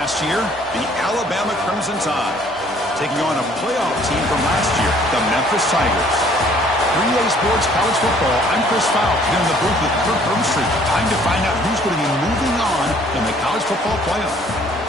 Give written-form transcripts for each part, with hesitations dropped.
Last year, the Alabama Crimson Tide, taking on a playoff team from last year, the Memphis Tigers. 3A Sports College Football, I'm Chris Fouts here in the booth with Kirk Herbstreit. Time to find out who's going to be moving on in the college football playoff.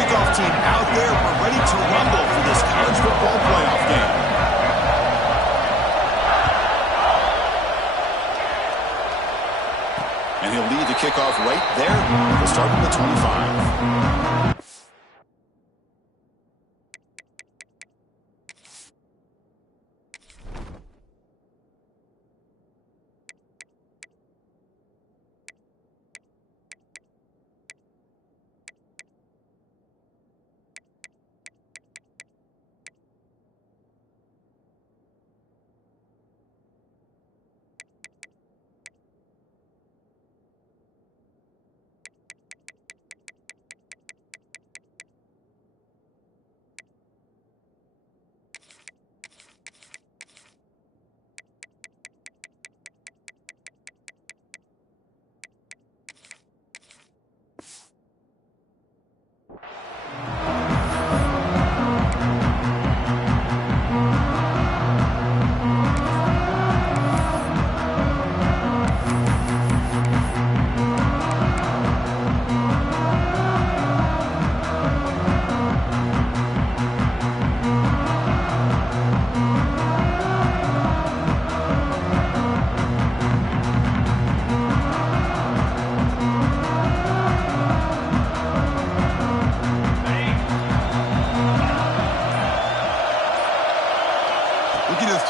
Kickoff team out there. We're ready to rumble for this college football playoff game. And he'll lead the kickoff right there. We'll start from the 25.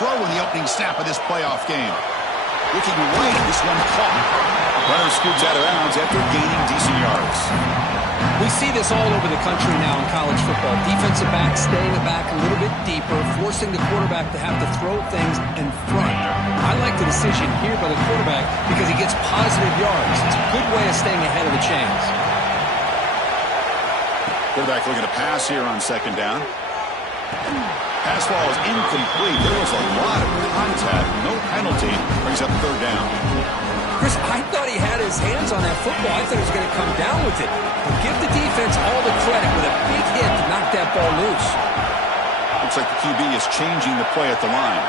Throw in the opening snap of this playoff game. Looking right, this one caught. Runner scoots out of bounds after gaining decent yards. We see this all over the country now in college football. Defensive backs staying back a little bit deeper, forcing the quarterback to have to throw things in front. I like the decision here by the quarterback because he gets positive yards. It's a good way of staying ahead of the chains. Quarterback looking to pass here on second down. Pass ball is incomplete. There was a lot of contact. No penalty. Brings up third down. Chris, I thought he had his hands on that football. I thought he was going to come down with it. But give the defense all the credit with a big hit to knock that ball loose. Looks like the QB is changing the play at the line.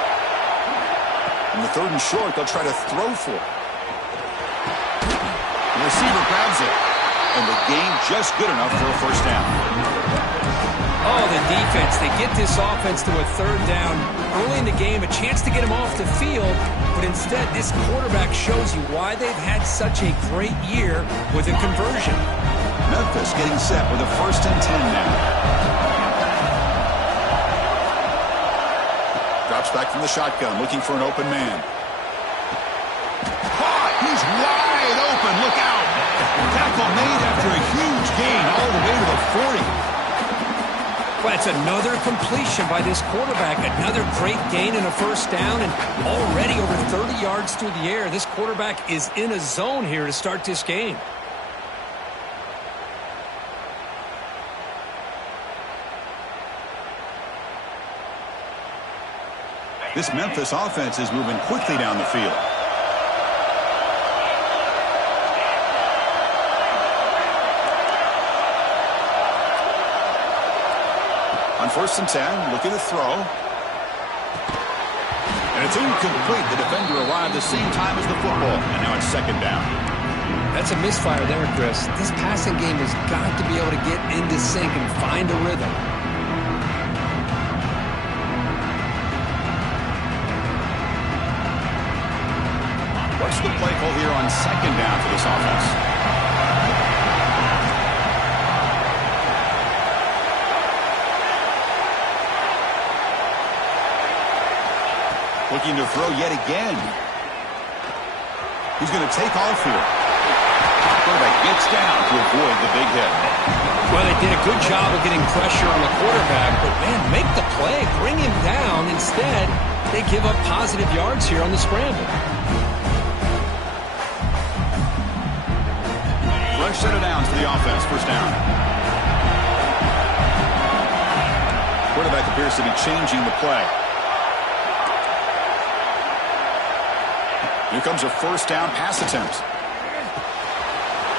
In the third and short, they'll try to throw for it. The receiver grabs it. And the gain just good enough for a first down. Oh, the defense. They get this offense to a third down early in the game, a chance to get him off the field, but instead this quarterback shows you why they've had such a great year with a conversion. Memphis getting set with a 1st and 10 now. Drops back from the shotgun, looking for an open man. Caught! He's wide open. Look out! Tackle made after a huge gain all the way to the 40. Well, it's another completion by this quarterback. Another great gain in a first down, and already over 30 yards through the air. This quarterback is in a zone here to start this game. This Memphis offense is moving quickly down the field. On 1st and 10, looking to throw. And it's incomplete. The defender arrived the same time as the football. And now it's second down. That's a misfire there, Chris. This passing game has got to be able to get into sync and find a rhythm. What's the play call here on second down for this offense? Looking to throw yet again. He's going to take off here. quarterback gets down to avoid the big hit. Well, they did a good job of getting pressure on the quarterback, but, man, make the play, bring him down. Instead, they give up positive yards here on the scramble. Fresh set of downs for the offense, first down. Quarterback appears to be changing the play. Here comes a first down pass attempt.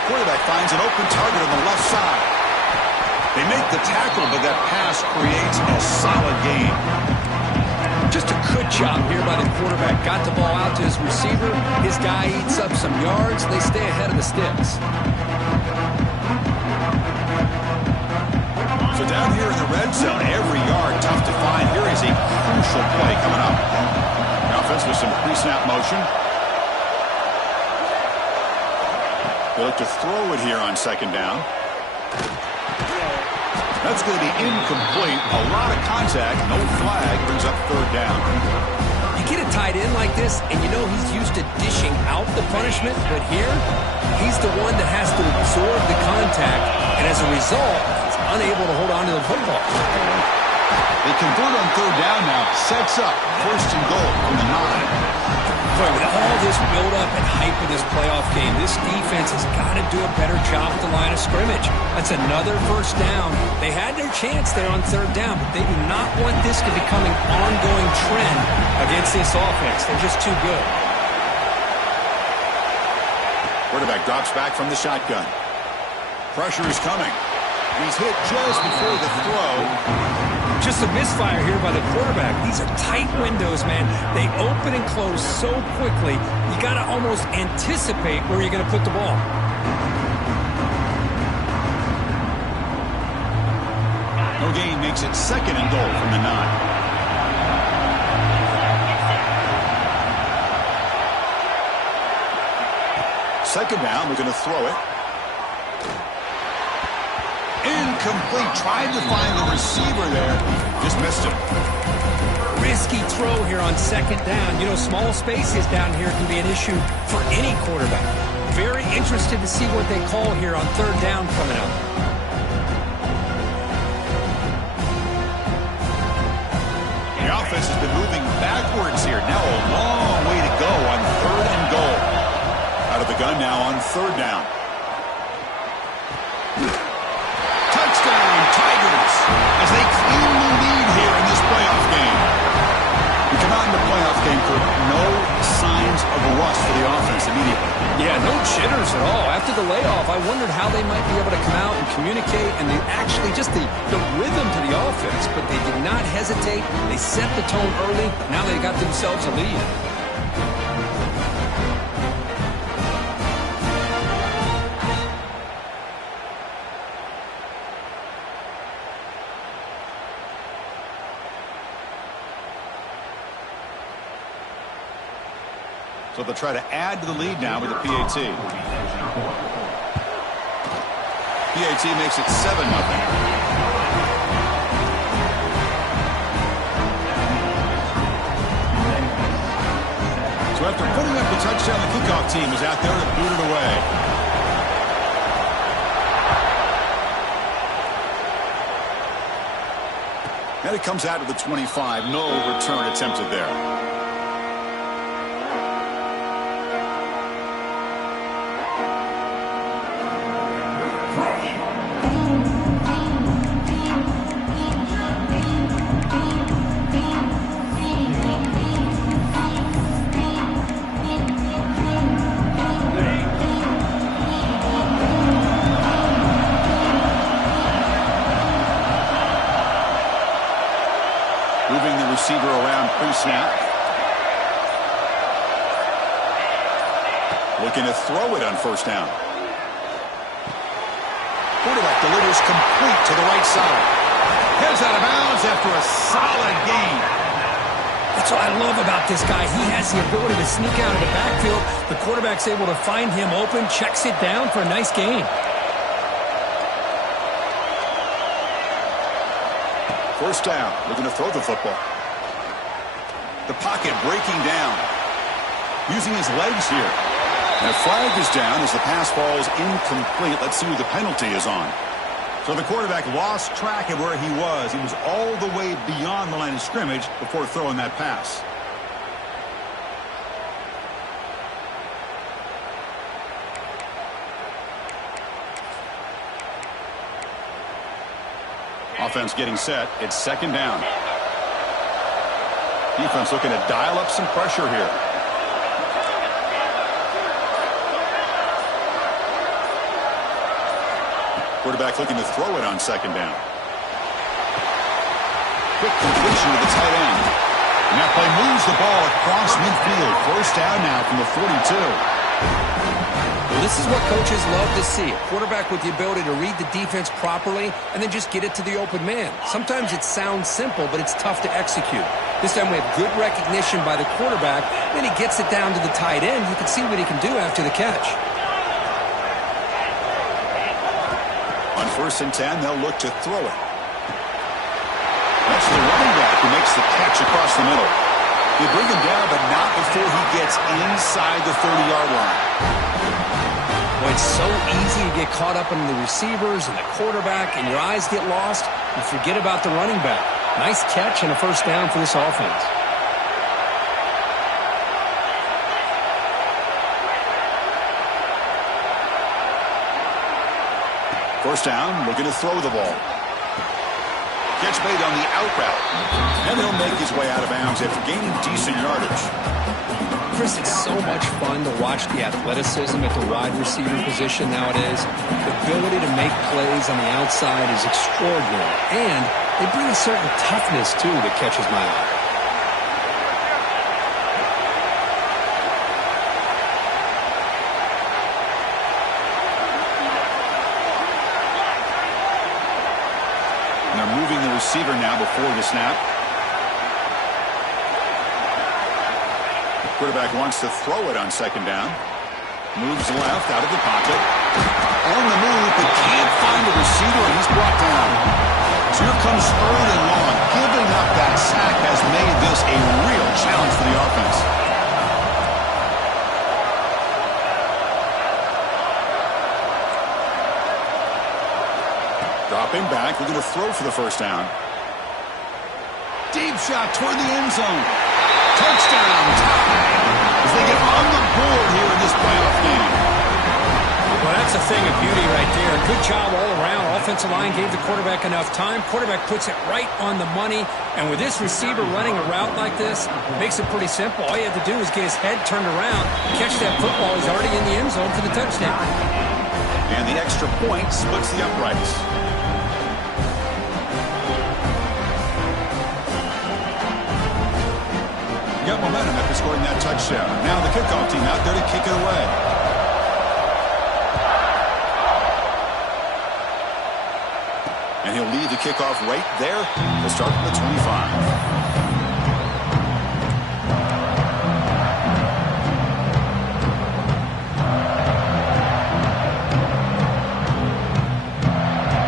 Quarterback finds an open target on the left side. They make the tackle, but that pass creates a solid gain. Just a good job here by the quarterback. Got the ball out to his receiver. His guy eats up some yards. They stay ahead of the sticks. So down here in the red zone, every yard tough to find. Here is a crucial play coming up. The offense with some pre-snap motion. They look to throw it here on second down. That's going to be incomplete. A lot of contact. No flag. Brings up third down. You get a tight end like this, and you know he's used to dishing out the punishment, but here, he's the one that has to absorb the contact, and as a result, he's unable to hold on to the football. They convert on third down now. Sets up first and goal from the 9. Boy, with all this build-up and hype of this playoff game, this defense has got to do a better job at the line of scrimmage. That's another first down. They had their chance there on third down, but they do not want this to become an ongoing trend against this offense. They're just too good. Quarterback drops back from the shotgun. Pressure is coming. He's hit just before the throw. Just a misfire here by the quarterback. These are tight windows, man. They open and close so quickly, you got to almost anticipate where you're going to put the ball. No gain makes it second and goal from the 9. Second down, we're going to throw it. Incomplete. Tried to find the receiver there. Just missed him. Risky throw here on second down. You know, small spaces down here can be an issue for any quarterback. Very interested to see what they call here on third down coming up. The offense has been moving backwards here. Now a long way to go on third and goal. Out of the gun now on third down. Tigers as they claim the lead here in this playoff game. We come out in the playoff game for no signs of rust for the offense immediately. Yeah, no jitters at all. After the layoff, I wondered how they might be able to come out and communicate and actually just the rhythm to the offense, but they did not hesitate. They set the tone early. Now they got themselves a lead. So they'll try to add to the lead now with the PAT. PAT makes it 7-0. So after putting up the touchdown, the kickoff team is out there to boot it away. And it comes out to the 25. No return attempted there. Moving the receiver around pre-snap. Looking to throw it on first down. Quarterback delivers complete to the right side. Heads out of bounds after a solid gain. That's what I love about this guy. He has the ability to sneak out of the backfield. The quarterback's able to find him open, checks it down for a nice gain. First down, looking to throw the football. The pocket breaking down. Using his legs here. And a flag is down as the pass falls incomplete. Let's see who the penalty is on. So the quarterback lost track of where he was. He was all the way beyond the line of scrimmage before throwing that pass. Offense getting set. It's second down. Defense looking to dial up some pressure here. Quarterback looking to throw it on second down. Quick completion to the tight end. And that play moves the ball across midfield. First down now from the 42. Well, this is what coaches love to see. A quarterback with the ability to read the defense properly and then just get it to the open man. Sometimes it sounds simple, but it's tough to execute. This time we have good recognition by the quarterback. Then he gets it down to the tight end. You can see what he can do after the catch. On 1st and 10, they'll look to throw it. That's the running back who makes the catch across the middle. They bring him down, but not before he gets inside the 30-yard line. Well, it's so easy to get caught up in the receivers and the quarterback, and your eyes get lost. You forget about the running back. Nice catch and a first down for this offense. First down, looking to throw the ball. Catch made on the out route. And he'll make his way out of bounds after gaining decent yardage. Chris, it's so much fun to watch the athleticism at the wide receiver position nowadays. The ability to make plays on the outside is extraordinary. And they bring a certain toughness, too, that catches my eye. And they're moving the receiver now before the snap. Quarterback wants to throw it on second down. Moves left out of the pocket. On the move, but can't find the receiver, and he's brought down. So here comes 3rd and long. Giving up that sack has made this a real challenge for the offense. Dropping back, looking to throw for the first down. Deep shot toward the end zone. Touchdown tie as they get on the board here in this playoff game. Well, that's a thing of beauty right there. Good job all around. Offensive line gave the quarterback enough time. Quarterback puts it right on the money. And with this receiver running a route like this, makes it pretty simple. All you have to do is get his head turned around, catch that football. He's already in the end zone for the touchdown. And the extra point splits the uprights. Got momentum after scoring that touchdown. Now the kickoff team out there to kick it away. And he'll lead the kickoff right there. We'll start from the 25.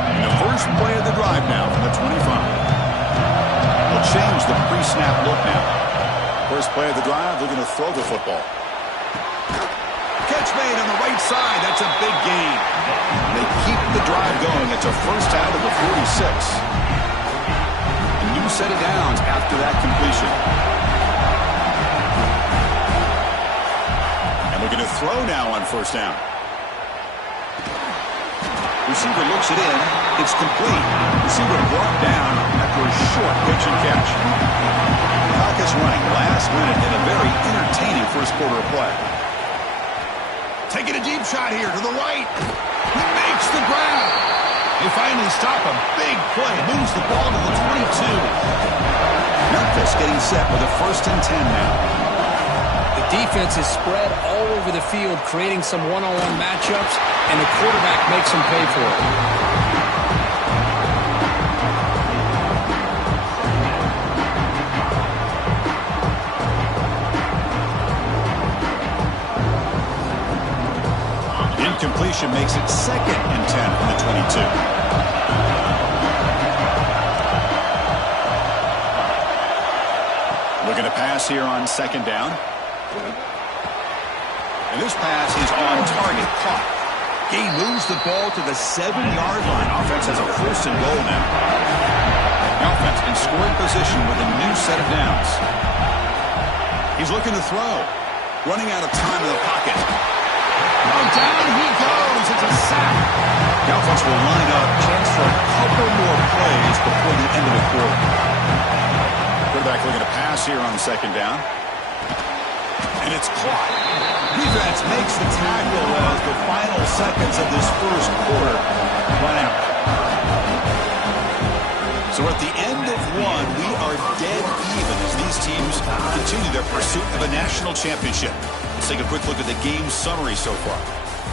And the first play of the drive now from the 25. We'll change the pre-snap look now. First play of the drive, looking to throw the football. Catch made on the right side. That's a big gain. They keep the drive going. It's a first down to the 46. A new set of downs after that completion. And we're going to throw now on first down. Receiver looks it in. It's complete. Receiver brought down after a short pitch and catch. Clock is running last minute in a very entertaining first quarter of play. Taking a deep shot here to the right. He makes the grab. They finally stop a big play. Moves the ball to the 22. Memphis getting set with a 1st and 10 now. The defense is spread all over the field, creating some one-on-one matchups, and the quarterback makes them pay for it. Incompletion makes it 2nd and 10 from the 22. Looking to pass here on 2nd down. And this pass is on target, caught. He moves the ball to the 7-yard line. Offense has a 1st and goal now. The offense in scoring position with a new set of downs. He's looking to throw. Running out of time in the pocket. Oh, down he goes. It's a sack. The offense will line up. Chance for a couple more plays before the end of the quarter. Quarterback looking to pass here on 2nd down. And it's caught. Defense makes the tackle as the final seconds of this 1st quarter run out. So at the end of one, we are dead even as these teams continue their pursuit of a national championship. Let's take a quick look at the game summary so far.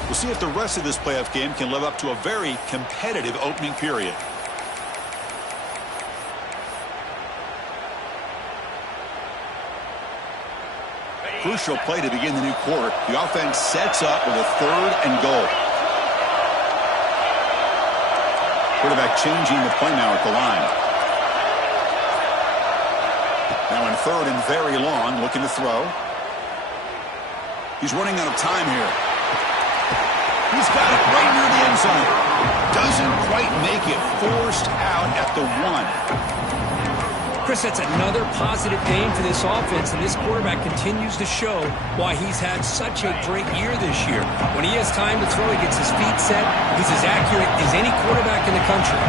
We'll see if the rest of this playoff game can live up to a very competitive opening period. Crucial play to begin the new quarter. The offense sets up with a 3rd and goal. Quarterback changing the play now at the line. Now in 3rd and very long, looking to throw. He's running out of time here. He's got it right near the end zone. Doesn't quite make it, forced out at the 1. Chris, that's another positive game for this offense, and this quarterback continues to show why he's had such a great year this year. When he has time to throw, he gets his feet set. He's as accurate as any quarterback in the country.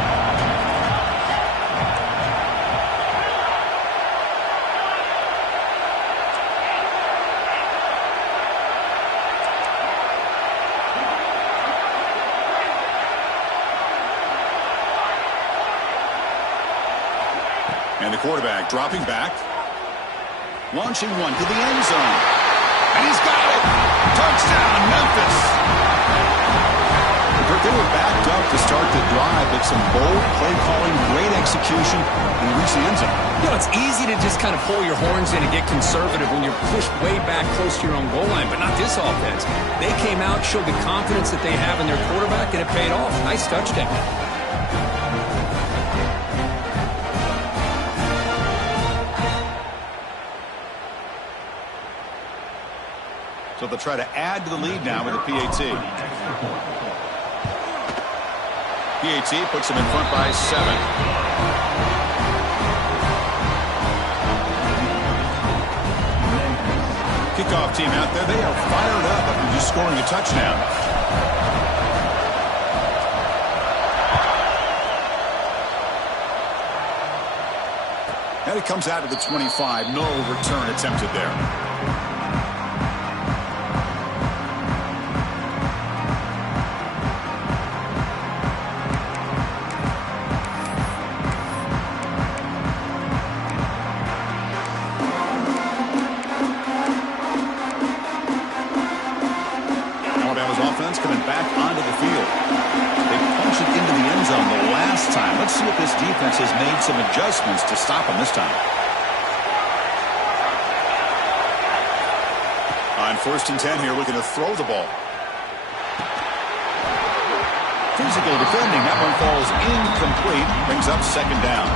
And the quarterback dropping back. Launching one to the end zone. And he's got it! Touchdown, Memphis! They were backed up to start the drive, but some bold play calling, great execution, and reach the end zone. You know, it's easy to just kind of pull your horns in and get conservative when you're pushed way back close to your own goal line, but not this offense. They came out, showed the confidence that they have in their quarterback, and it paid off. Nice touchdown. So they'll try to add to the lead now with the PAT. PAT puts them in front by 7. Kickoff team out there. They are fired up after just scoring a touchdown. And it comes out to the 25. No return attempted there. Coming back onto the field. They punched it into the end zone the last time. Let's see if this defense has made some adjustments to stop them this time. On 1st and 10 here, looking to throw the ball. Physical defending. That one falls incomplete. Brings up 2nd down.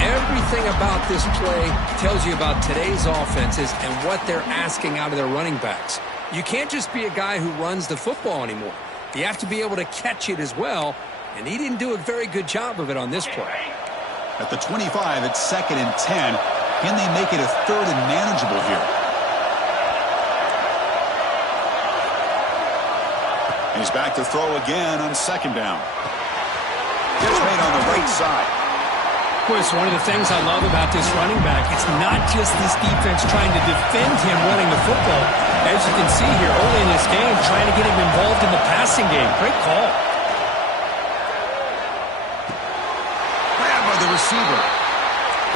Everything about this play tells you about today's offenses and what they're asking out of their running backs. You can't just be a guy who runs the football anymore. You have to be able to catch it as well, and he didn't do a very good job of it on this play. At the 25, it's 2nd and 10. Can they make it a 3rd and manageable here? And he's back to throw again on 2nd down. Catch made on the right side. Of course, one of the things I love about this running back, it's not just this defense trying to defend him running the football. As you can see here, early in this game, trying to get him involved in the passing game. Great call. Grab by the receiver.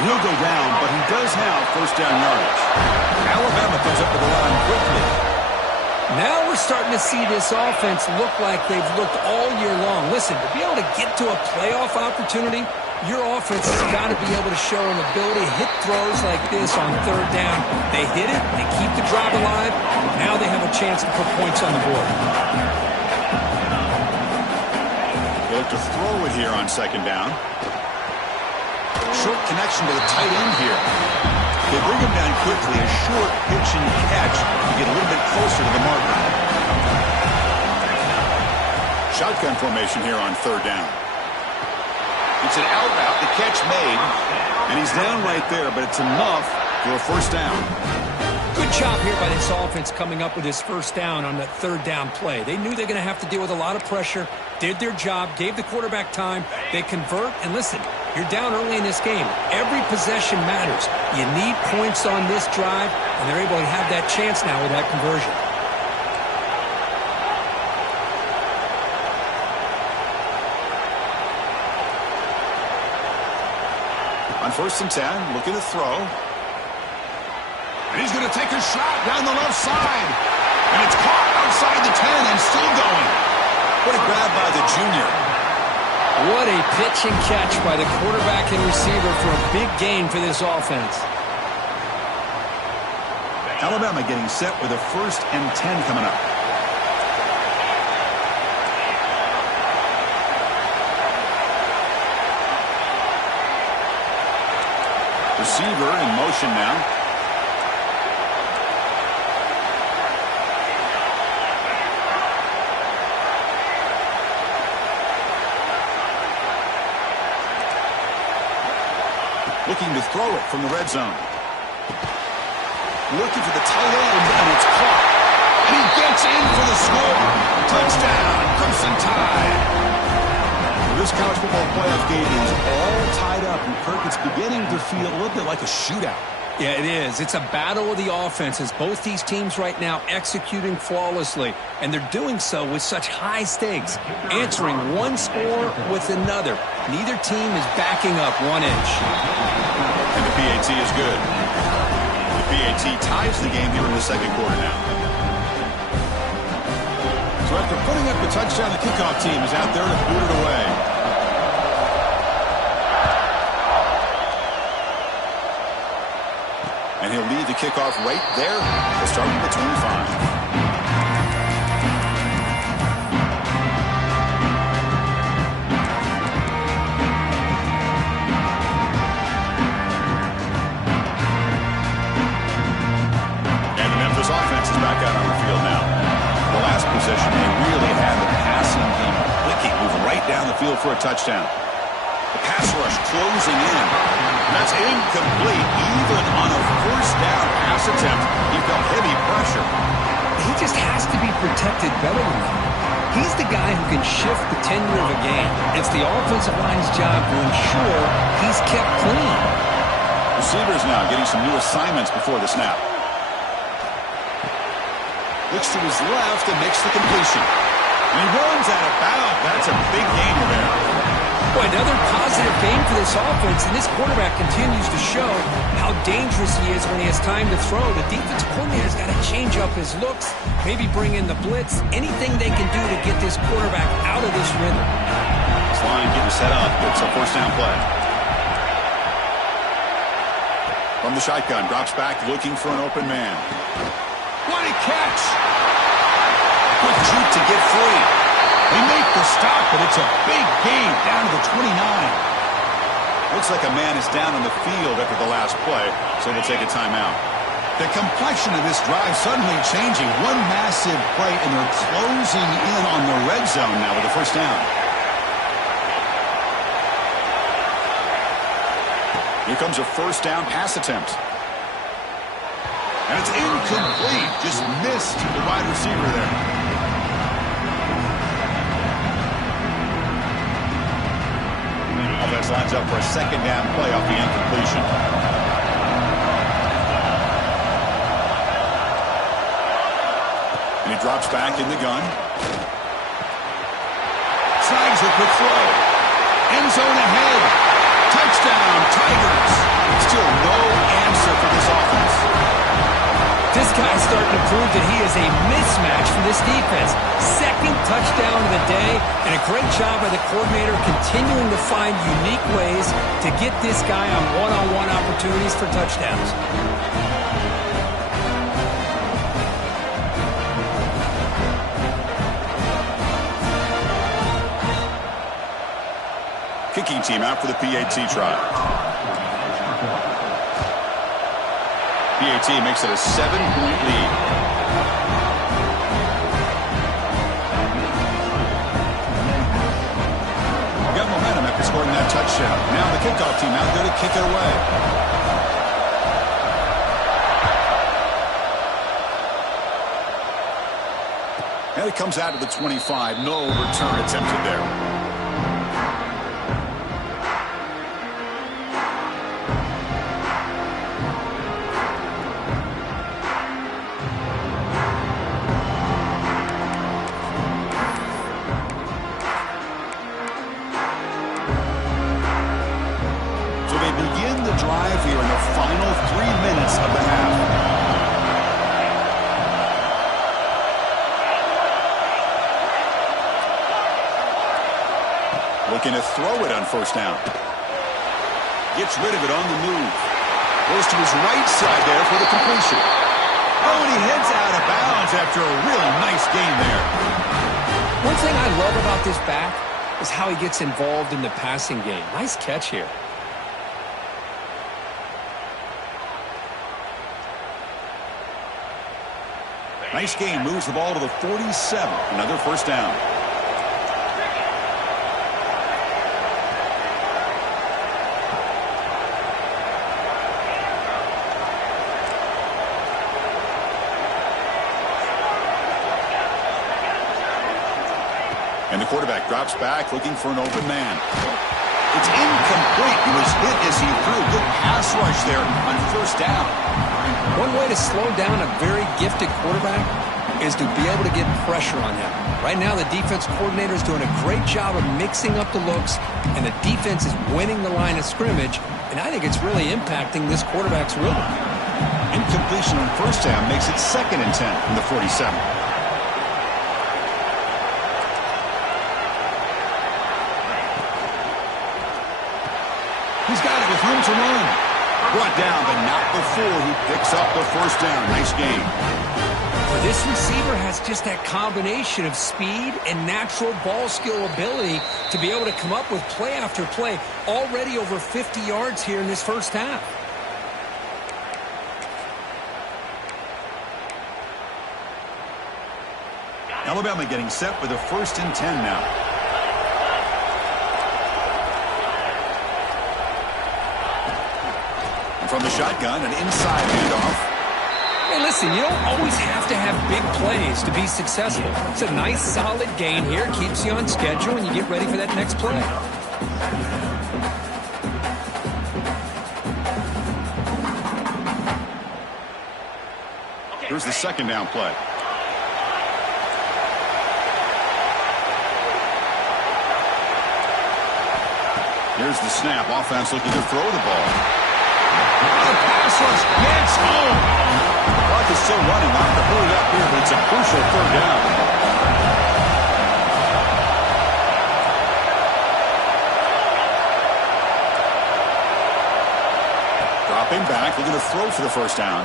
He'll go down, but he does have 1st down yardage. Alabama comes up to the line quickly. Now we're starting to see this offense look like they've looked all year long. Listen, to be able to get to a playoff opportunity, your offense has got to be able to show an ability to hit throws like this on 3rd down. They hit it, they keep the drive alive, now they have a chance to put points on the board. They look to throw it here on 2nd down. Short connection to the tight end here. They bring him down quickly, a short pitch and catch to get a little bit closer to the marker. Shotgun formation here on third down. It's an out route, the catch made, and he's down right there, but it's enough for a first down. Good job here by this offense coming up with his first down on that third down play. They knew they're going to have to deal with a lot of pressure, did their job, gave the quarterback time. They convert, and listen, you're down early in this game. Every possession matters. You need points on this drive, and they're able to have that chance now with that conversion. On 1st and 10, looking to throw. And he's going to take a shot down the left side. And it's caught outside the 10 and still going. What a grab by the junior. What a pitch and catch by the quarterback and receiver for a big gain for this offense. Alabama getting set with a 1st and 10 coming up. Receiver in motion now. Looking to throw it from the red zone. Looking for the tight end, and it's caught. And he gets in for the score. Touchdown, Crimson Tide. This college football playoff game is all tied up, and Kirk, it's beginning to feel a little bit like a shootout. Yeah, it is. It's a battle of the offenses. Both these teams right now executing flawlessly, and they're doing so with such high stakes, answering one score with another. Neither team is backing up 1 inch. And the PAT is good. The PAT ties the game here in the second quarter now. So after putting up the touchdown, the kickoff team is out there to boot it away. And he'll lead the kickoff right there to start with the 25. And the Memphis offense is back out on the field now. The last possession, they really had the passing game clicking, moving right down the field for a touchdown. The pass rush closing in. And that's incomplete. Even on a 1st down pass attempt, he felt heavy pressure. He just has to be protected better than that. He's the guy who can shift the tenure of a game. It's the offensive line's job to ensure he's kept clean. Receivers now getting some new assignments before the snap. Looks to his left and makes the completion. And he runs out of bounds. That's a big gainer there. Boy, another positive game for this offense, and this quarterback continues to show how dangerous he is when he has time to throw. The defensive coordinator's got to change up his looks, maybe bring in the blitz, anything they can do to get this quarterback out of this rhythm. This line getting set up. It's a 1st down play. From the shotgun, drops back looking for an open man. What a catch! Quick juke to get free. They make the stop, but it's a big gain down to the 29. Looks like a man is down on the field after the last play, so they'll take a timeout. The complexion of this drive suddenly changing. One massive play, and they're closing in on the red zone now with the 1st down. Here comes a 1st down pass attempt. And it's incomplete. Just missed the wide receiver there. Offense lines up for a 2nd down play off the incompletion. And he drops back in the gun. Snags a quick throw. End zone ahead. Touchdown, Tigers. Still no answer for this offense. This guy's starting to prove that he is a mismatch for this defense. 2nd touchdown of the day, and a great job by the coordinator continuing to find unique ways to get this guy on one-on-one opportunities for touchdowns. Kicking team out for the PAT try. PAT makes it a 7-point lead. Got momentum after scoring that touchdown. Now the kickoff team out there to kick it away. And it comes out to the 25. No return attempted there. Drive here in the final 3 minutes of the half. Looking to throw it on first down. Gets rid of it on the move. Goes to his right side there for the completion. Oh, and he heads out of bounds after a really nice game there. One thing I love about this back is how he gets involved in the passing game. Nice catch here. Nice game. Moves the ball to the 47. Another first down. And the quarterback drops back looking for an open man. It's incomplete. He was hit as he threw. Good pass rush there on first down. One way to slow down a very gifted quarterback is to be able to get pressure on him. Right now, the defense coordinator is doing a great job of mixing up the looks, and the defense is winning the line of scrimmage, and I think it's really impacting this quarterback's rhythm. Incompletion on first down makes it 2nd and 10 from the 47. He's got it with room to run. Brought down, but not before he picks up the first down. Nice game. This receiver has just that combination of speed and natural ball skill ability to be able to come up with play after play. Already over 50 yards here in this first half. Alabama getting set for the 1st and 10 now. From the shotgun, an inside handoff. Hey, listen, you don't always have to have big plays to be successful. It's a nice, solid gain here. Keeps you on schedule, and you get ready for that next play. Here's the 2nd down play. Here's the snap. Offense looking to throw the ball. The pass rush gets home. The clock is still running. Not to hurry up here, but it's a crucial 3rd down. Dropping back, looking to throw for the first down.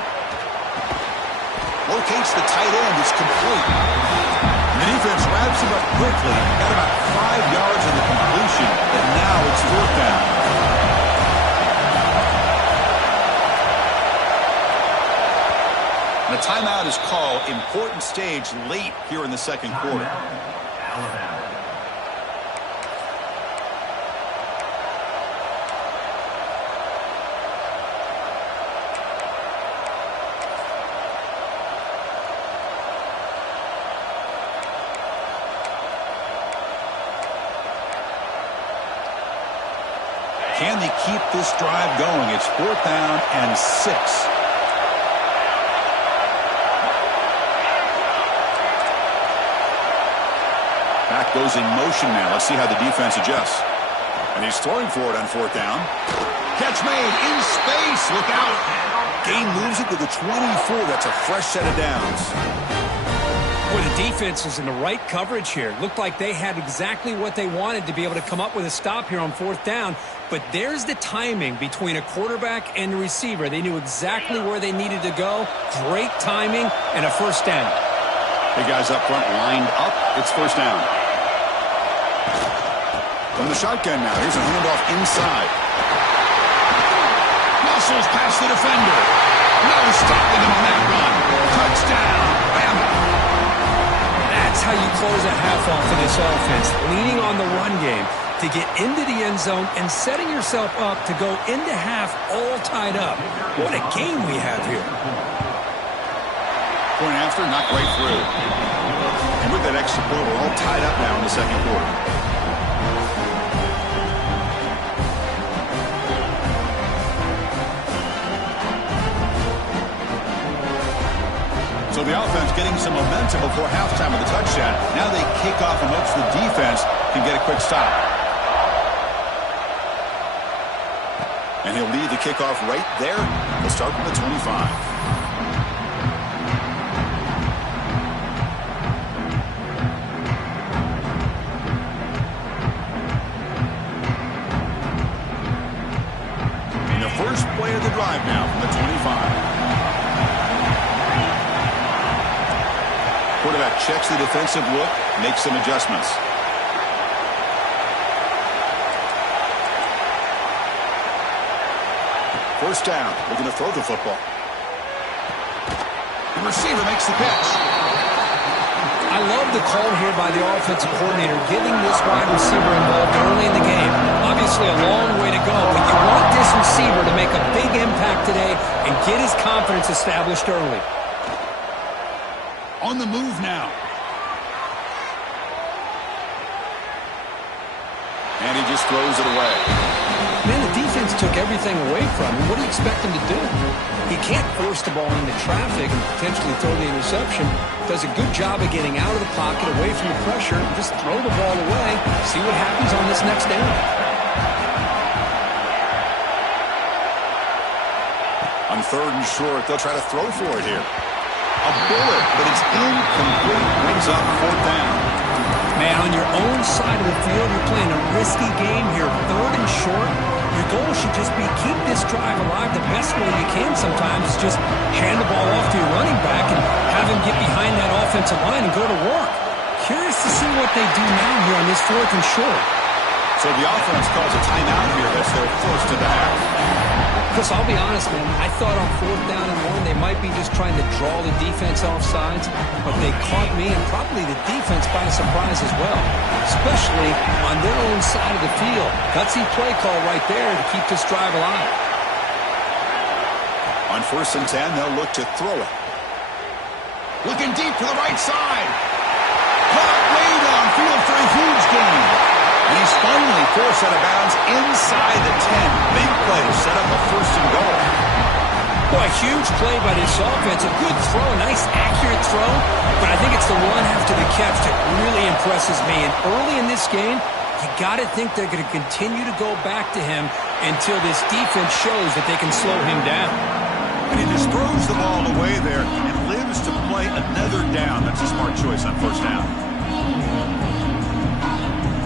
Locates the tight end. It's complete. The defense wraps him up quickly. Got about 5 yards on the completion, and now it's 4th down. The timeout is called. Important stage late here in the 2nd quarter. Can they keep this drive going? It's 4th down and 6. Back goes in motion now. Let's see how the defense adjusts. And he's throwing for it on 4th down. Catch made in space. Look out. Gain moves it to the 24. That's a fresh set of downs. Boy, the defense was in the right coverage here. Looked like they had exactly what they wanted to be able to come up with a stop here on 4th down. But there's the timing between a quarterback and the receiver. They knew exactly where they needed to go. Great timing and a first down. Big guys up front lined up. It's first down. From the shotgun now. Here's a handoff inside. Muscles past the defender. No stopping him on that run. Touchdown, Bama. That's how you close a half off of this offense, leaning on the run game to get into the end zone and setting yourself up to go into half all tied up. What a game we have here. Point after, not quite through. And with that extra point, we're all tied up now in the second quarter. So the offense getting some momentum before halftime with a touchdown. Now they kick off and hopes the defense can get a quick stop. And he'll lead the kickoff right there. We'll start from the 25. And the first play of the drive now from the 25. Quarterback checks the defensive look, makes some adjustments. First down, looking to throw the football. The receiver makes the catch. I love the call here by the offensive coordinator, getting this wide receiver involved early in the game. Obviously a long way to go, but you want this receiver to make a big impact today and get his confidence established early. On the move now. And he just throws it away. Man, the defense took everything away from him. What do you expect him to do? He can't force the ball into traffic and potentially throw the interception. Does a good job of getting out of the pocket, away from the pressure, and just throw the ball away. See what happens on this next down. On third and short, they'll try to throw for it here. A bullet, but it's incomplete. Brings up fourth down. Man, on your own side of the field, you're playing a risky game here. Third and short, your goal should just be keep this drive alive the best way you can sometimes. Is just hand the ball off to your running back and have him get behind that offensive line and go to work. Curious to see what they do now here on this fourth and short. So the offense calls a timeout here. That's their first of the half. Chris, I'll be honest, man. I thought on fourth down and one, they might be just trying to draw the defense off sides, but they caught me and probably the defense by surprise as well, especially on their own side of the field. Gutsy play call right there to keep this drive alive. On first and 10, they'll look to throw it. Looking deep to the right side. Caught way downfield for a huge gain. And he's finally forced out of bounds inside the 10. Big play to set up a first and goal. Boy, huge play by this offense. A good throw, a nice accurate throw. But I think it's the run after the catch that really impresses me. And early in this game, you got to think they're going to continue to go back to him until this defense shows that they can slow him down. And he just throws the ball away there and lives to play another down. That's a smart choice on first down.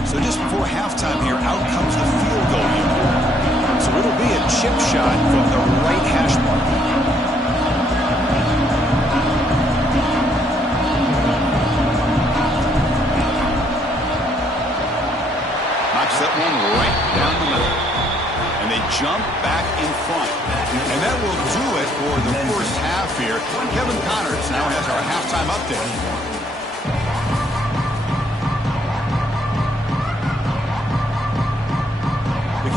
So just before halftime here, out comes the field goal unit. So it'll be a chip shot from the right hash mark. Knocks that one right down the middle. And they jump back in front. And that will do it for the first half here. Kevin Connors now has our halftime update.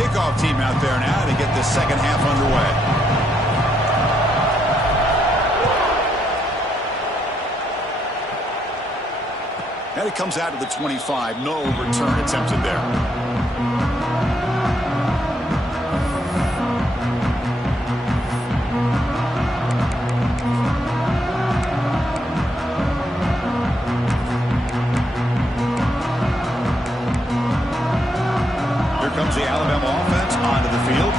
Kickoff team out there now to get this second half underway. And it comes out to the 25. No return attempted there. The Alabama offense onto the field,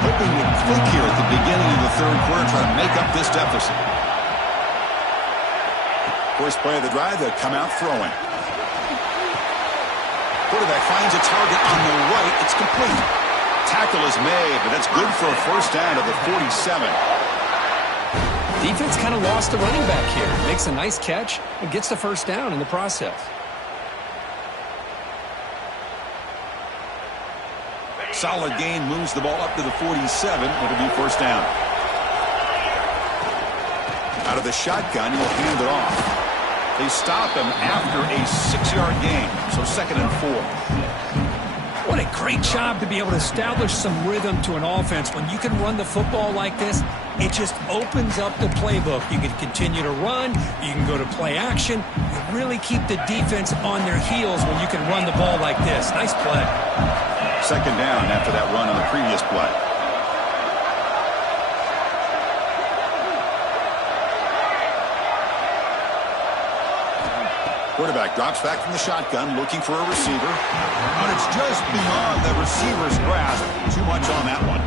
hoping to click here at the beginning of the third quarter, try to make up this deficit. First play of the drive, they'll come out throwing. Quarterback finds a target on the right. It's complete. Tackle is made, but that's good for a first down to the 47. Defense kind of lost the running back here. Makes a nice catch and gets the first down in the process. Solid gain, moves the ball up to the 47. It'll be first down. Out of the shotgun, he'll hand it off. They stop him after a 6-yard gain, so 2nd and 4. What a great job to be able to establish some rhythm to an offense. When you can run the football like this, it just opens up the playbook. You can continue to run. You can go to play action. You really keep the defense on their heels when you can run the ball like this. Nice play. 2nd down after that run on the previous play. Quarterback drops back from the shotgun, looking for a receiver. And it's just beyond the receiver's grasp. Too much on that one.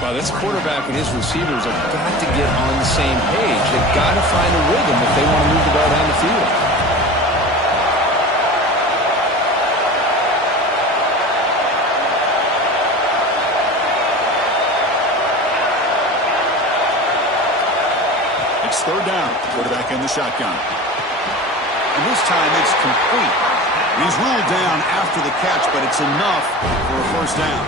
Well, this quarterback and his receivers have got to get on the same page. They've got to find a rhythm if they want to move the ball down the field. It's 3rd down. Quarterback in the shotgun. And this time it's complete. He's ruled down after the catch, but it's enough for a 1st down.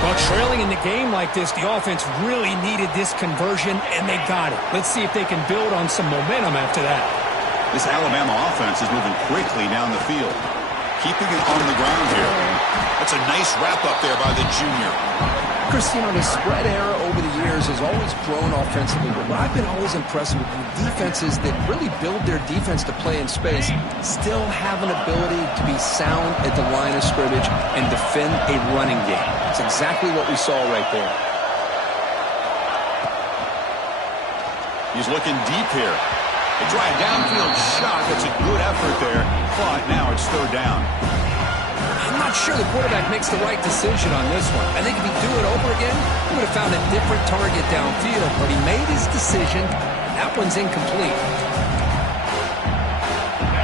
Well, trailing in the game like this, the offense really needed this conversion, and they got it. Let's see if they can build on some momentum after that. This Alabama offense is moving quickly down the field. Keeping it on the ground here. That's a nice wrap-up there by the junior. Chris, you know, the spread era over the years has always grown offensively, but what I've been always impressed with the defenses that really build their defense to play in space still have an ability to be sound at the line of scrimmage and defend a running game. That's exactly what we saw right there. He's looking deep here. They try a downfield shot. That's a good effort there, but now it's 3rd down. I'm not sure the quarterback makes the right decision on this one. I think if he'd do it over again, he would have found a different target downfield, but he made his decision. That one's incomplete.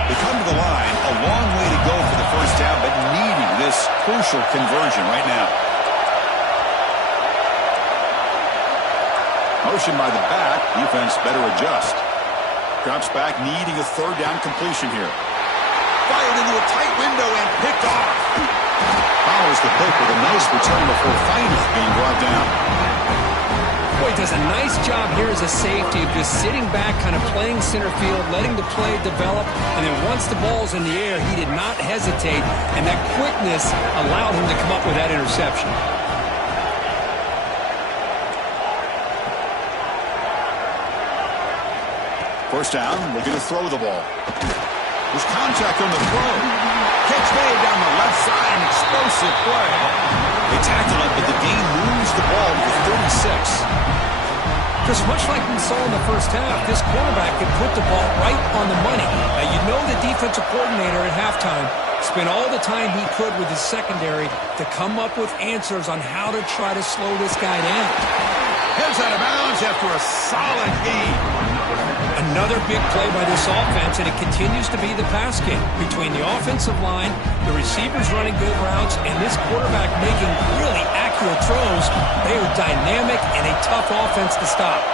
They come to the line, a long way to go for the 1st down, but needing this crucial conversion right now. Motion by the back. Defense better adjust. Drops back, needing a 3rd down completion here. Fired into a tight window and picked off. Follows the pick with a nice return before finally being brought down. Boy, does a nice job here as a safety of just sitting back, kind of playing center field, letting the play develop, and then once the ball's in the air, he did not hesitate, and that quickness allowed him to come up with that interception. 1st down, looking to throw the ball. There's contact on the throw. Catch made down the left side, an explosive play. They tackle it, but the game moves the ball to the 36. Just much like we saw in the 1st half, this quarterback can put the ball right on the money. Now, you know the defensive coordinator at halftime spent all the time he could with his secondary to come up with answers on how to try to slow this guy down. Heads out of bounds after a solid gain. Another big play by this offense, and it continues to be the pass game between the offensive line, the receivers running good routes, and this quarterback making really accurate throws. They are dynamic and a tough offense to stop.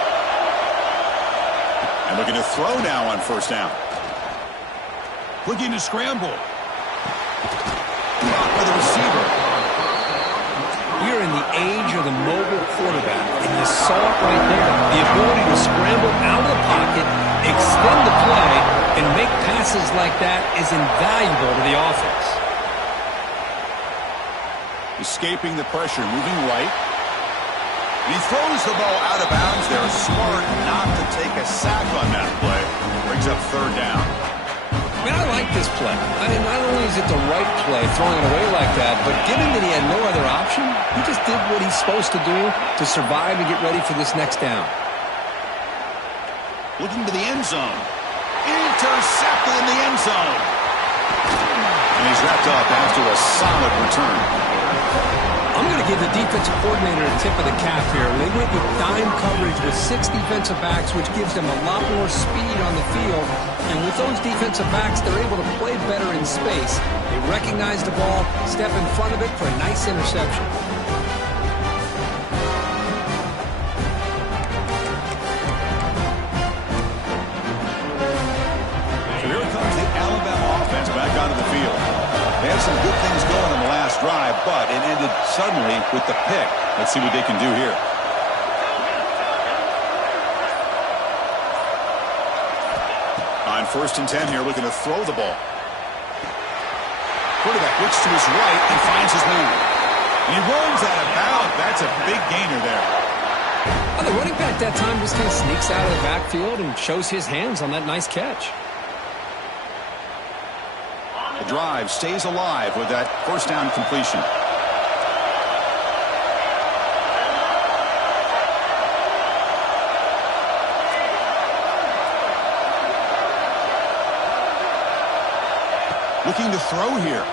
And looking to throw now on 1st down. Looking to scramble. Blocked by the receiver. We are in the age of the mobile quarterback, and you saw it right there. The ability to scramble out of the pocket, extend the play, and make passes like that is invaluable to the offense. Escaping the pressure, moving right. He throws the ball out of bounds. They're smart not to take a sack on that play. Brings up 3rd down. I mean, I like this play. I mean, not only is it the right play, throwing it away like that, but given that he had no other option, he just did what he's supposed to do to survive and get ready for this next down. Looking to the end zone. Intercepted in the end zone. And he's wrapped up after a solid return. I'm going to give the defensive coordinator a tip of the cap here. They went with dime coverage with 6 defensive backs, which gives them a lot more speed on the field. And with those defensive backs, they're able to play better in space. They recognize the ball, step in front of it for a nice interception. So here comes the Alabama offense back onto the field. They had some good things going in the last drive, but it ended suddenly with the pick. Let's see what they can do here. On 1st and 10 here, looking to throw the ball. Quarterback looks to his right and finds his man. He runs out of bounds. That's a big gainer there. Well, the running back that time just kind of sneaks out of the backfield and shows his hands on that nice catch. The drive stays alive with that first down completion. Looking to throw here.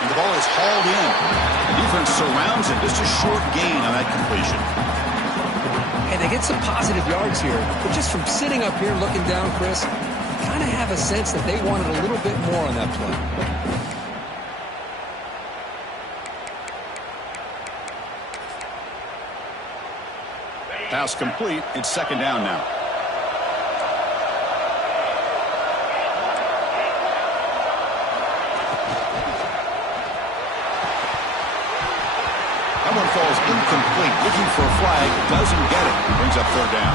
And the ball is hauled in. The defense surrounds it. Just a short gain on that completion. Hey, they get some positive yards here, but just from sitting up here looking down, Chris, you kind of have a sense that they wanted a little bit more on that play. Pass complete. It's 2nd down now. That one falls incomplete. Looking for a flag. Doesn't get it. Brings up 3rd down.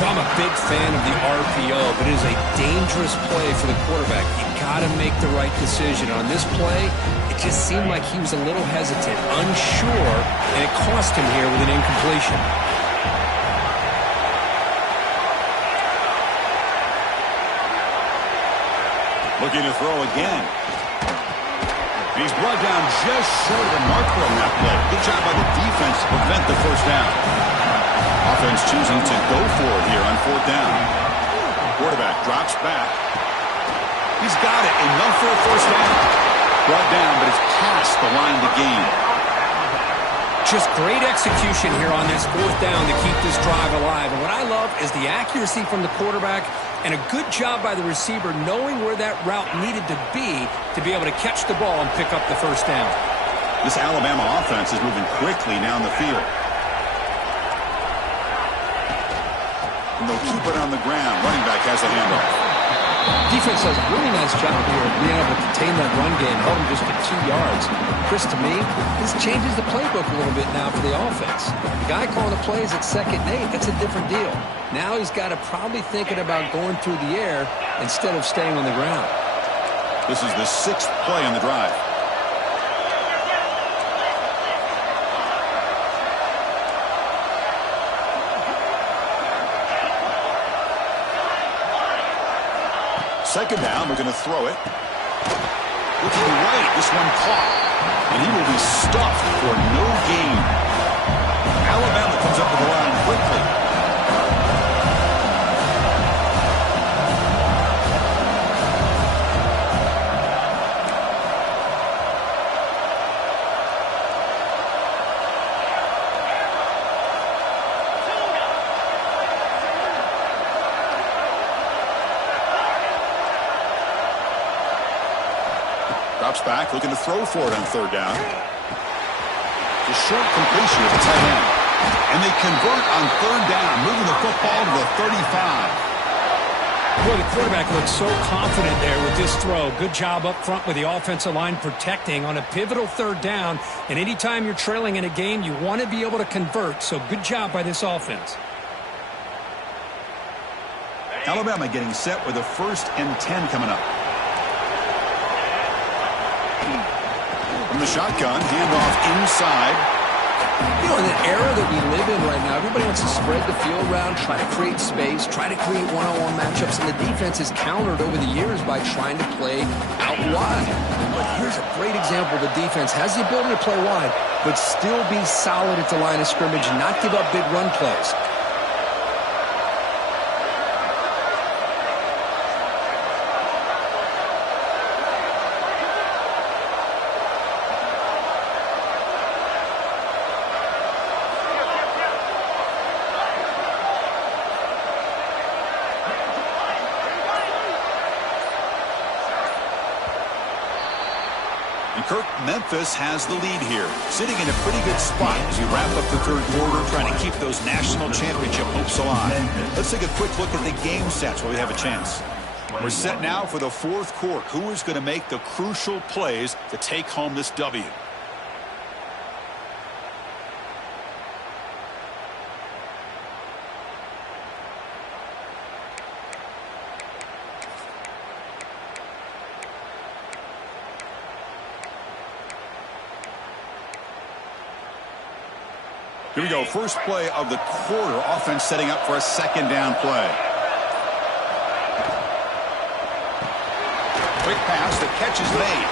Well, I'm a big fan of the RPO, but it is a dangerous play for the quarterback. You got to make the right decision. On this play, it just seemed like he was a little hesitant, unsure, and it cost him here with an incompletion. Looking to throw again. He's brought down just short of the marker on that play. Good job by the defense to prevent the 1st down. Offense choosing to go for it here on 4th down. Quarterback drops back. He's got it. Enough for a 1st down. Brought down, but it's past the line to gain. Just great execution here on this 4th down to keep this drive alive. And what I love is the accuracy from the quarterback and a good job by the receiver knowing where that route needed to be able to catch the ball and pick up the 1st down. This Alabama offense is moving quickly down the field. And they'll keep it on the ground. Running back has a handoff. Defense does a really nice job here of being able to contain that run game, held him just to 2 yards. Chris, to me, this changes the playbook a little bit now for the offense. The guy calling the plays at 2nd and 8, that's a different deal. Now he's got to probably thinking about going through the air instead of staying on the ground. This is the 6th play on the drive. Second down, we're going to throw it. Looking right, this one caught. And he will be stuffed for no gain. Alabama comes up to the line quickly. Drops back, looking to throw for it on 3rd down. The short completion at the tight end. And they convert on 3rd down, moving the football to the 35. Boy, the quarterback looks so confident there with this throw. Good job up front with the offensive line protecting on a pivotal 3rd down. And anytime you're trailing in a game, you want to be able to convert. So good job by this offense. Alabama getting set with a 1st and 10 coming up. From the shotgun, handoff inside. You know, in the era that we live in right now, everybody wants to spread the field around, try to create space, try to create one-on-one matchups, and the defense has countered over the years by trying to play out wide. But here's a great example. The defense has the ability to play wide, but still be solid at the line of scrimmage and not give up big run plays. Memphis has the lead here, sitting in a pretty good spot as we wrap up the 3rd quarter, trying to keep those national championship hopes alive. Let's take a quick look at the game stats while we have a chance. We're set now for the 4th quarter. Who is going to make the crucial plays to take home this W? Here we go. First play of the quarter. Offense setting up for a second down play. Quick pass. The catch is made.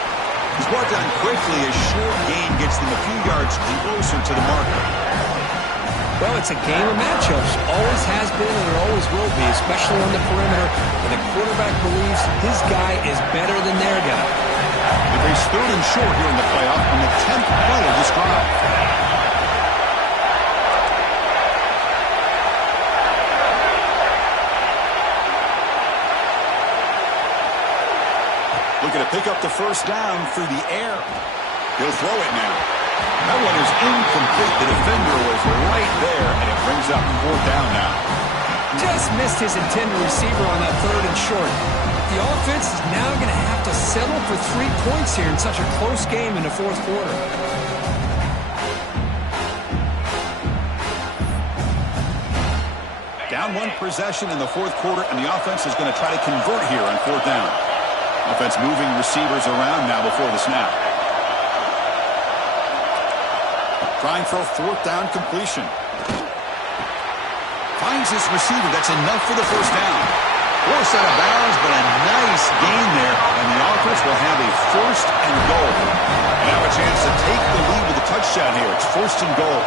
He's brought down quickly. A short gain gets them a few yards closer to the marker. Well, it's a game of matchups. Always has been and it always will be, especially on the perimeter. And the quarterback believes his guy is better than their guy. They face third and short here in the playoff on the 10th play of this drive. Looking to pick up the first down through the air. He'll throw it now. That one is incomplete. The defender was right there, and it brings up fourth down now. Just missed his intended receiver on that third and short. The offense is now going to have to settle for 3 points here in such a close game in the fourth quarter. Down 1 possession in the fourth quarter, and the offense is going to try to convert here on fourth down. Offense moving receivers around now before the snap. Trying for a fourth down completion. Finds his receiver. That's enough for the first down. Forced out of bounds, but a nice gain there. And the offense will have a first and goal. And have a chance to take the lead with a touchdown here. It's first and goal.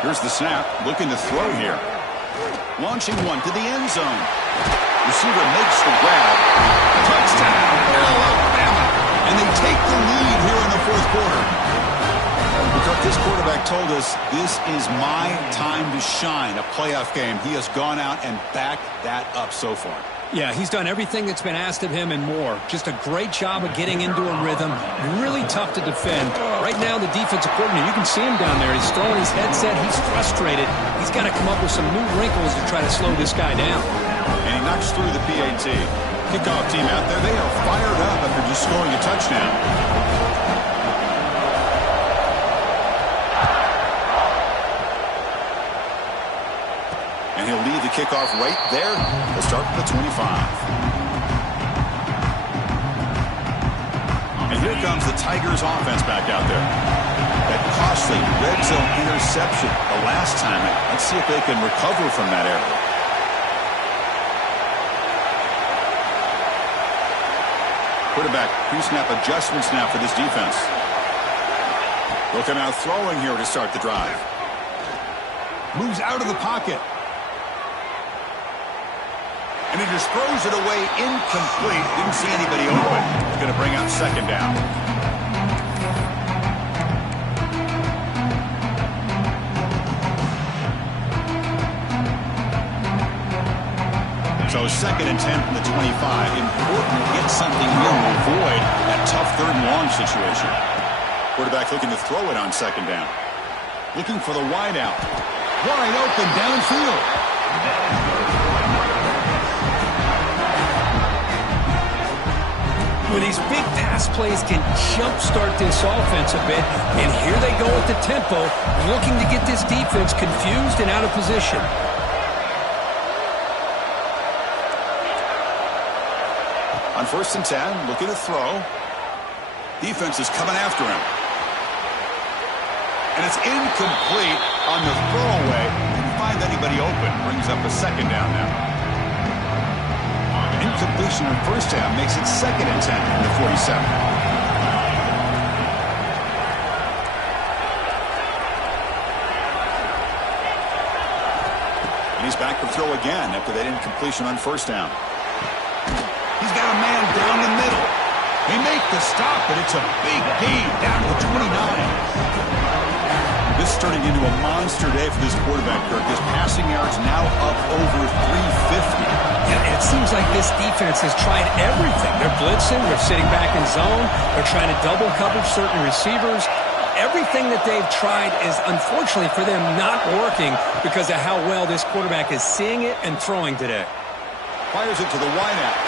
Here's the snap. Looking to throw here. Launching one to the end zone. Receiver makes the grab. Touchdown, Alabama. And they take the lead here in the fourth quarter. Because this quarterback told us this is my time to shine. A playoff game. He has gone out and backed that up so far. Yeah, he's done everything that's been asked of him and more. Just a great job of getting into a rhythm. Really tough to defend. Right now, the defensive coordinator, you can see him down there. He's throwing his headset. He's frustrated. He's got to come up with some new wrinkles to try to slow this guy down. And he knocks through the PAT. Kickoff team out there. They are fired up after just scoring a touchdown. And he'll lead the kickoff right there. We'll start with the 25. And here comes the Tigers offense back out there. That costly red zone interception the last time. Let's see if they can recover from that error. Quarterback pre-snap adjustments now for this defense. Looking out throwing here to start the drive. Moves out of the pocket. And he just throws it away incomplete. Didn't see anybody open. He's going to bring up second down. So second and 10 from the 25. Important to get something here to avoid that tough third and long situation. Quarterback looking to throw it on second down. Looking for the wide out. Wide open downfield. Well, these big pass plays can jumpstart this offense a bit, and here they go at the tempo, looking to get this defense confused and out of position. On first and 10, looking to throw. Defense is coming after him. And it's incomplete on the throwaway. Didn't find anybody open. Brings up a second down now. Incompletion on first down makes it second and 10 from the 47. And he's back to throw again after that incompletion on first down. He's got a man down the middle. They make the stop, but it's a big gain down to 29. This is turning into a monster day for this quarterback, Kirk. His passing yards now up over 350. Yeah, it seems like this defense has tried everything. They're blitzing, they're sitting back in zone, they're trying to double cover certain receivers. Everything that they've tried is, unfortunately for them, not working because of how well this quarterback is seeing it and throwing today. Fires it to the wideout.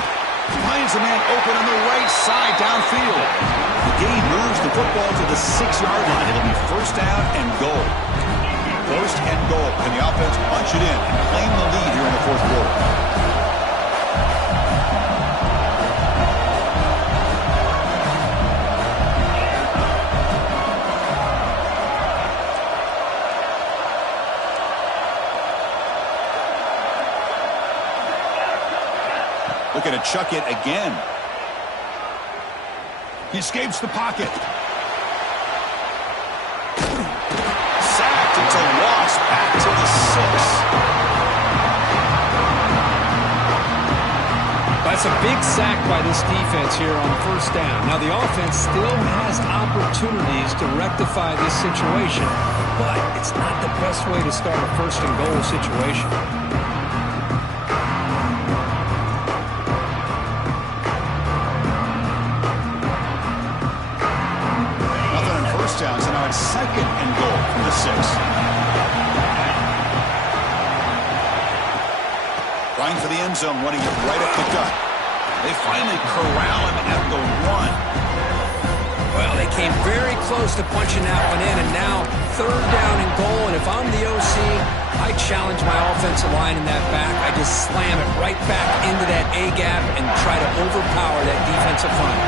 Finds a man open on the right side downfield. The game moves the football to the 6-yard line. It'll be first down and goal. First and goal. Can the offense punch it in and claim the lead here in the fourth quarter? looking to chuck it again. He escapes the pocket. Sacked. It's a loss. Back to the 6. That's a big sack by this defense here on first down. Now, the offense still has opportunities to rectify this situation, but it's not the best way to start a first and goal situation. Nothing on first down, so now it's second and goal from the 6. Trying for the end zone, running it right up the gut. They finally corral him at the 1. Well, they came very close to punching that one in, and now third down and goal. And if I'm the OC, I challenge my offensive line in that back. I just slam it right back into that A-gap and try to overpower that defensive front.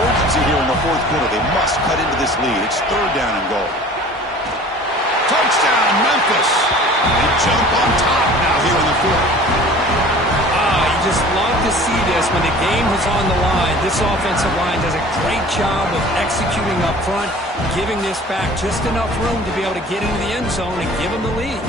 Urgency here in the fourth quarter. They must cut into this lead. It's third down and goal. Touchdown, Memphis. They jump on top now here in the fourth. Just love to see this when the game was on the line. This offensive line does a great job of executing up front, giving this back just enough room to be able to get into the end zone and give them the lead.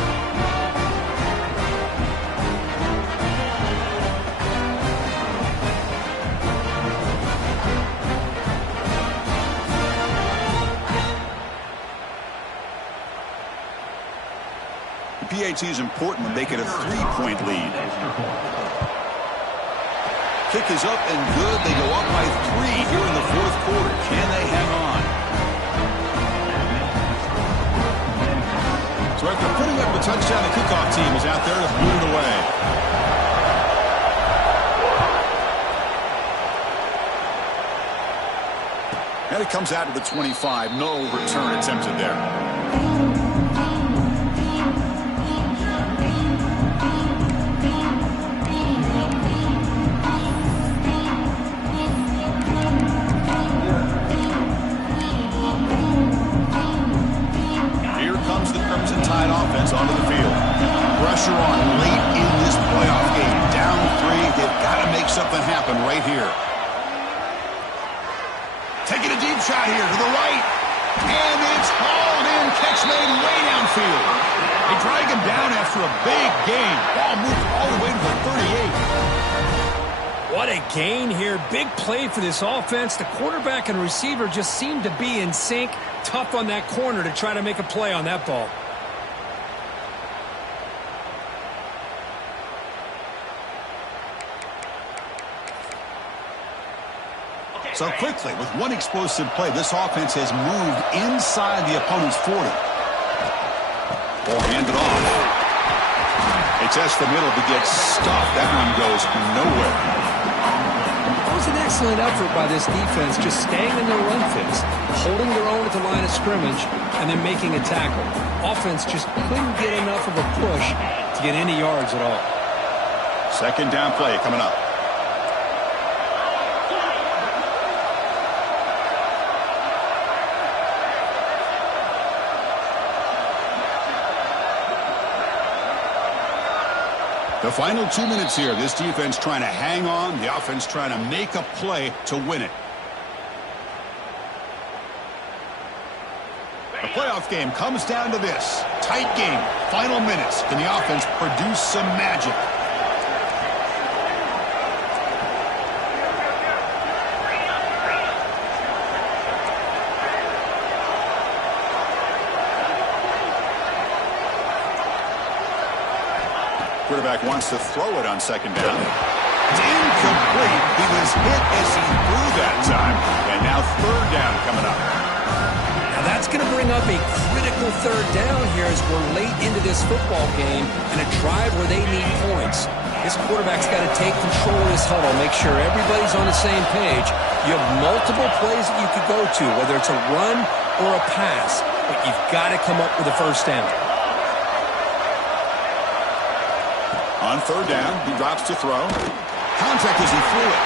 The PAT is important when making a 3-point lead. Kick is up and good. They go up by 3 here in the fourth quarter. Can they hang on? So after putting up a touchdown, the kickoff team is out there to boot it away. And it comes out to the 25. No return attempted there. Offense onto the field. Pressure on late in this playoff game. Down 3. They've got to make something happen right here. Taking a deep shot here to the right. And it's hauled in. Catch made way downfield. They drag him down after a big gain. Ball moved all the way to the 38. What a gain here. Big play for this offense. The quarterback and receiver just seem to be in sync. Tough on that corner to try to make a play on that ball. So quickly, with one explosive play, this offense has moved inside the opponent's 40. Ball handed off. They test the middle to get stuffed. That one goes nowhere. That was an excellent effort by this defense, just staying in their run fits, holding their own at the line of scrimmage, and then making a tackle. Offense just couldn't get enough of a push to get any yards at all. Second down play coming up. The final 2 minutes here. This defense trying to hang on. The offense trying to make a play to win it. The playoff game comes down to this. Tight game. Final minutes. Can the offense produce some magic? Quarterback wants to throw it on second down. It's incomplete. He was hit as he threw that time. And now third down coming up. Now that's going to bring up a critical third down here as we're late into this football game and a drive where they need points. This quarterback's got to take control of this huddle, make sure everybody's on the same page. You have multiple plays that you could go to, whether it's a run or a pass, but you've got to come up with a first down. On third down, he drops to throw. Contact as he threw it.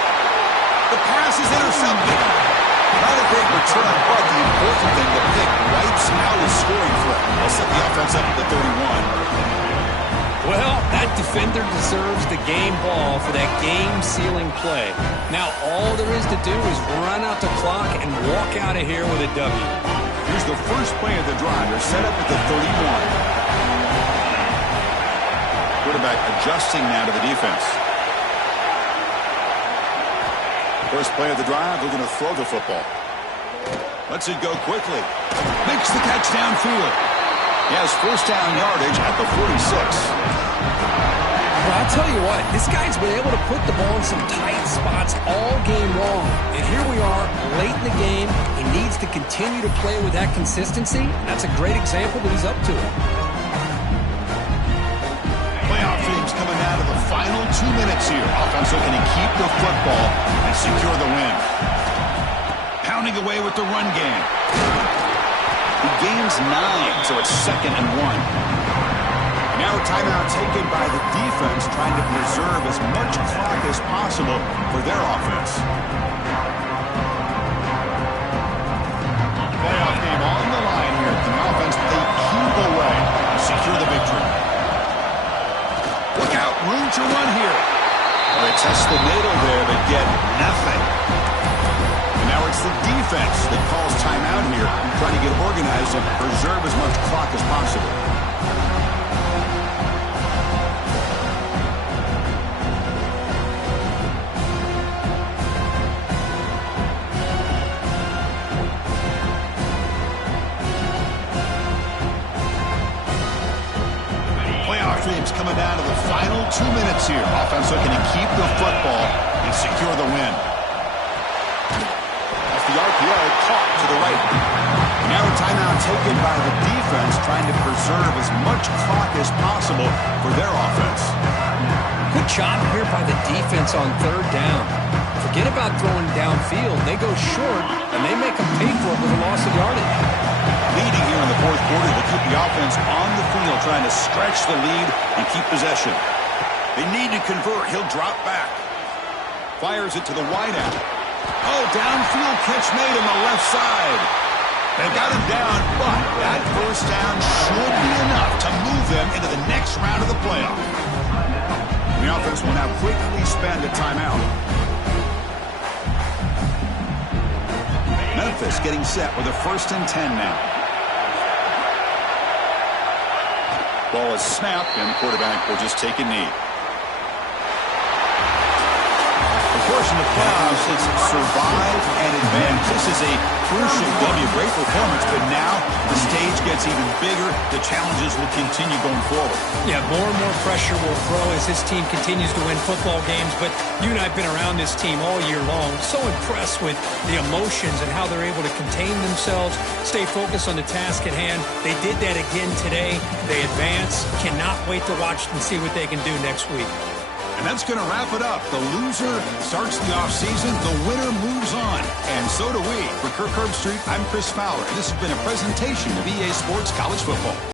The pass is intercepted. Not a big return, but the important thing, the pick wipes out his scoring threat. They'll set the offense up at the 31. Well, that defender deserves the game ball for that game-sealing play. Now, all there is to do is run out the clock and walk out of here with a W. Here's the first play of the drive. They're set up at the 31. Quarterback adjusting now to the defense. First play of the drive, they're going to throw the football. Lets it go quickly. Makes the catch downfield. He has first down yardage at the 46. Well, I'll tell you what, this guy's been able to put the ball in some tight spots all game long. And here we are, late in the game. He needs to continue to play with that consistency. That's a great example that he's up to it. Playoff teams coming down to the final 2 minutes here. Offense looking to keep the football and secure the win. Pounding away with the run game. He gains 9, so it's 2nd and 1. Now a timeout taken by the defense, trying to preserve as much clock as possible for their offense. Playoff game on the line here. The offense a cube away to secure the victory. Look out, room to run here. Well, they test the middle there, but get nothing. And now it's the defense that calls timeout here, trying to get organized and preserve as much clock as possible. Streams coming down to the final 2 minutes here. Offense looking to keep the football and secure the win. That's the RPO caught to the right. Now a timeout taken by the defense, trying to preserve as much clock as possible for their offense. Good job here by the defense on 3rd down. Forget about throwing downfield. They go short, and they make them pay for it with a loss of yardage. Leading here in the 4th quarter to keep the offense on the field, trying to stretch the lead and keep possession. They need to convert. He'll drop back. Fires it to the wideout. Oh, downfield catch made on the left side. They got him down, but that first down should be enough to move them into the next round of the playoff. The offense will now quickly spend a timeout. Memphis getting set with a 1st and 10 now. Ball is snapped, and the quarterback will just take a knee. Of course, in the playoffs, it's survive and advance. This is a crucial W. Great performance, but now the stage gets even bigger. The challenges will continue going forward. Yeah, more and more pressure will grow as this team continues to win football games. But you and I have been around this team all year long. So impressed with the emotions and how they're able to contain themselves, stay focused on the task at hand. They did that again today. They advance. Cannot wait to watch and see what they can do next week. And that's going to wrap it up. The loser starts the offseason. The winner moves on. And so do we. For Kirk Herbstreit, I'm Chris Fowler. And this has been a presentation of EA Sports College Football.